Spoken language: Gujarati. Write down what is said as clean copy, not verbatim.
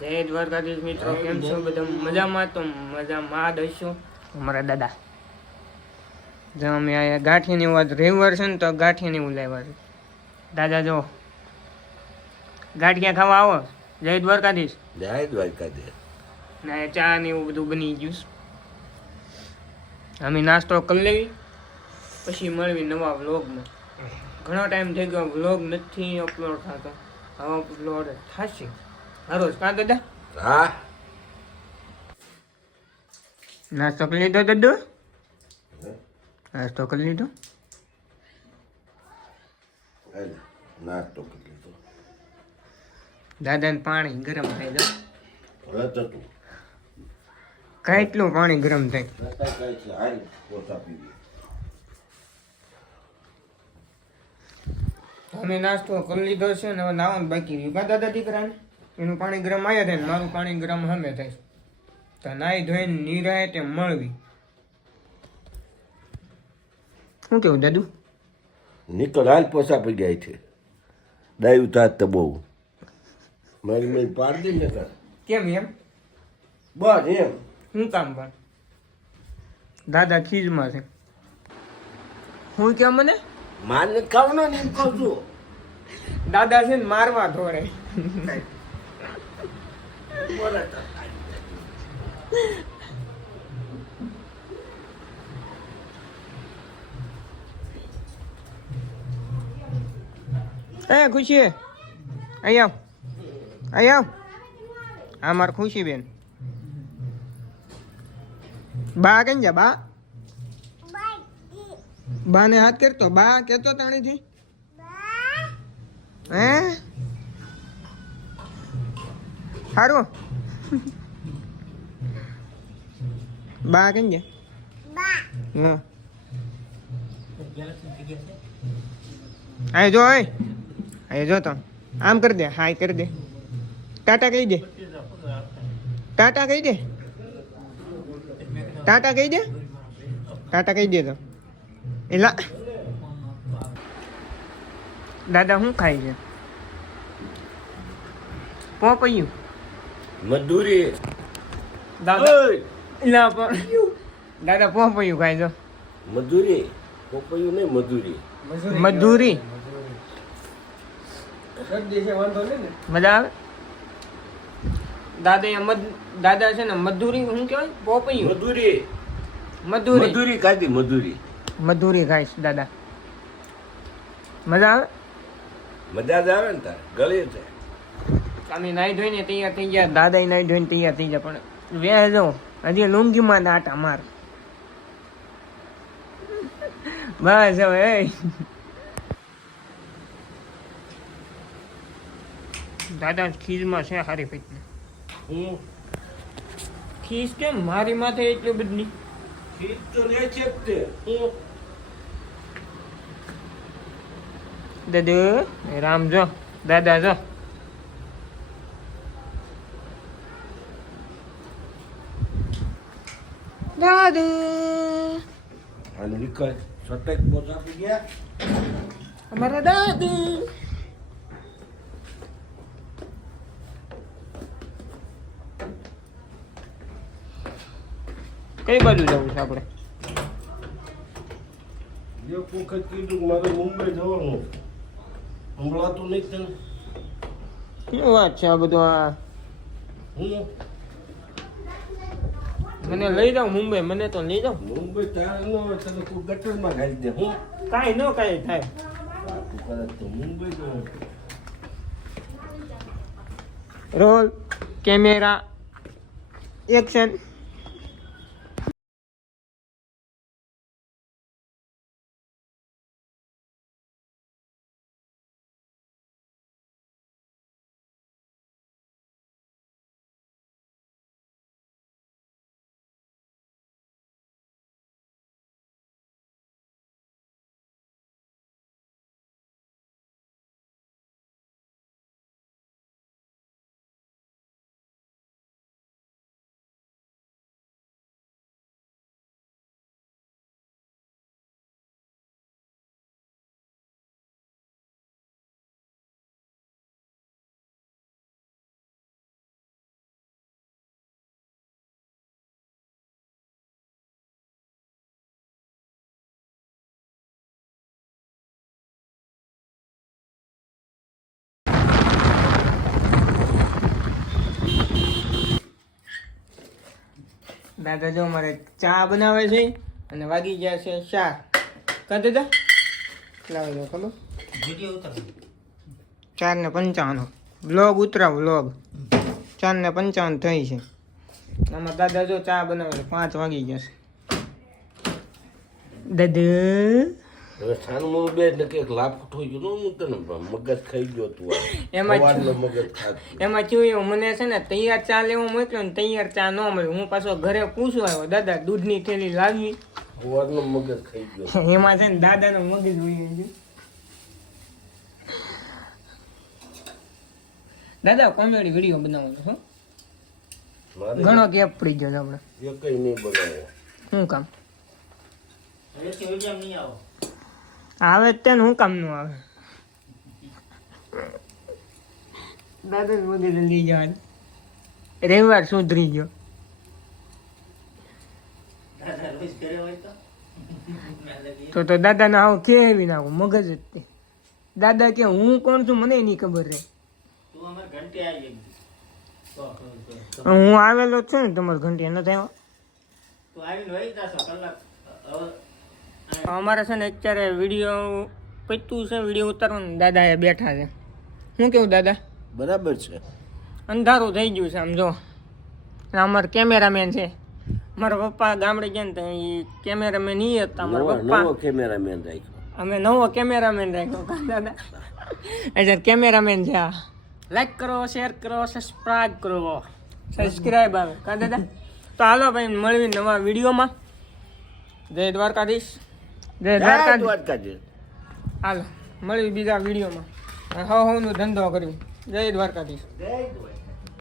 જય દ્વારકાધીશ મિત્રો, કેમ છો બધા? મજામાં? તો મજામાં જ હશો. અમારા દાદા જો અમે અહીંયા ગાંઠિયાની વાત રવિવાર છે ને તો ગાંઠિયાની એવું લાવ્યા છે. દાદા જો ગાંઠિયા ખાવા આવો. જય દ્વારકાધીશ. જય દ્વારકાધીશ. ને ચા ને એવું બધું બની ગયું. અમે નાસ્તો કરી લેવી પછી મળવી નવા વ્લોગમાં. ઘણો ટાઈમ થઈ ગયો વ્લોગ નથી અપલોડ થતો, હવે અપલોડ થશે હરોજ. કાં દાદા? હા, નાસ્તો કરી લીધો દાદો? નાસ્તો કરી લીધો? હાલે, નાસ્તો કરી લીધો. દાદાને પાણી ગરમ થાય દો. રત હતું. કેટલું પાણી ગરમ થાય? રતા કાંઈ છે, હાલ પોતા પીવી. અમે નાસ્તો કરી લીધો છે ને હવે નાવાનું બાકી રહ્યું. કા દાદા દીકરાને એનું પાણી ગરમ આવ્યા થાય ને મારું પાણી ગરમ હમે થાય. તો નાઈ ધોઈને નિરાય તે મળવી. શું કેવું દાદુ? નીકળ, હાલ પોસા પી જાય છે. ડાયું થાત તો બહુ મારી મેં પાડી દે ને. કેમ એમ? બસ એમ. શું કામ પણ? દાદા ખીજમાં છે. હું કેમ મને મારને ખાવાનો ને એમ કહું છું. દાદા છે ને મારવા ધોરે. બોલે તો. એ ખુશી અહીંયા આવ. અહીંયા આવ. હા માર ખુશી બેન. બા કેમ જા? બા બા ને હાથ કરતો. બા કેતો તાણીથી હે હારું. બા કેમ જા? હા આય જો, આય જો તો આમ કરી દે, હાય કરી દે, ટાટા કહી દે, ટાટા કહી દે, ટાટા કહી દે, ટાટા કહી દે તો એલા. દાદા શું ખાય છે? પોપૈયું મજદૂરી. દાદા એલા પણ દાદા પોપૈયું ખાય છે. મજૂરી પોપૈયું નહીં, મજૂરી. મજૂરી મજા આવે. દાદા દાદા છે ને મજૂરી શું કહેવાય? પોપૈયું મજૂરી. મજૂરી મજૂરી ખાધી, મજૂરી. મજૂરી ખાઈશ દાદા. મજા આવે. મજા જ આવે ને તાર ગળે છે. અમે નાઈ ધોઈને તૈયાર થઈ ગયા. દાદા નાઈ ધોઈને તૈયાર થઈ ગયા પણ વેહ જો હજી લુંગીમાં આટા માર. બસ હવે દાદા ખીજમાં છે હારી પેટને. હું ખીજ કેમ મારી માથે એટલી બધી? ખીચ તો લે છે જ તે. દાદુ રામ જો, દાદા જો. દાદુ અને નીકળ સટેક પોતા પી ગયા. અમારા દાદુ. કઈ બાજુ જવું છે આપણે? જે વખત કીધું કે મારે મુંબઈ જવાનું, સંભળાતું નહીં તને. શું વાત છે આ બધું? આ હું મને લઈ જાઓ મુંબઈ, મને તો લઈ જાઓ. મુંબઈ તારે ન હોય તને કોઈ ગટરમાં ઘાલી દે. હું કાંઈ ન કાંઈ થાય. તું કરે તો મુંબઈ જવાનું. Roll camera action. દાદા જો મારે ચા બનાવે છે અને વાગી ગયા છે 4. કા દાદા કેટલા વાગ્યા ખબર? 4:55 વ્લોગ ઉતરાવ વ્લોગ 4:55 થઈ છે. આમાં દાદા જો ચા બનાવે છે 5 વાગી ગયા છે. દાદા હવે છાનમું બે એટલે કે લાફો થઈ ગયો હું તને મગજ ખાઈ ગયો તું એમાં સવારનો મગજ ખાતો એમાં કેવું એવું મને છે ને તૈયાર ચા લેવો મોકલ્યો ને તૈયાર ચા ન મળ્યું. હું પાછો ઘરે પૂછવા આવ્યો દાદા દૂધની થેલી લાવી. સવારનો મગજ ખાઈ ગયો એમાં છે ને દાદાનો મગજ હોઈ ગયું. દાદા કોમેડી વિડીયો બનાવવાનો છો મારે ઘણો ગેપ પડી ગયો છે આપણે. એ કઈ નહીં બનાવો શું કામ આવે જ તે ને શું કામ નું આવે? દાદા જ મગજ લઈ જવાનું. રવિવાર સુધરી ગયો. તો દાદાને આવું કે એવી નાખું મગજ જ તે. દાદા કે હું કોણ છું મને નહીં ખબર રહે. હું આવેલો જ છું ને તમારે ઘંટી નથી આવ્યો. અમારે છે ને અત્યારે વિડીયો પત્યું છે વિડીયો ઉતારવાનું દાદા એ બેઠા છે. શું કેવું દાદા? બરાબર છે અંધારું થઈ ગયું છે આમ જો. અને અમારે કેમેરામેન છે. મારા પપ્પા ગામડે ગયા ને તો એ કેમેરામેન ઈ હતા મારા પપ્પા. નવો કેમેરામેન રાખ્યો અમે નવો કેમેરામેન રાખ્યો કા દાદા. એટલે કેમેરામેન છે આ. લાઈક કરો શેર કરો સબસ્ક્રાઇબ કરો સબસ્ક્રાઇબ આવે કા દાદા. તો હાલો ભાઈ મળવી નવા વિડીયોમાં. જય દ્વારકાધીશ. જય દ્વારકાધીશ. હાલો મળવી બીજા વિડીયોમાં. હવનો ધંધો કરવી. જય દ્વારકાધીશ. જય દ્વારકા.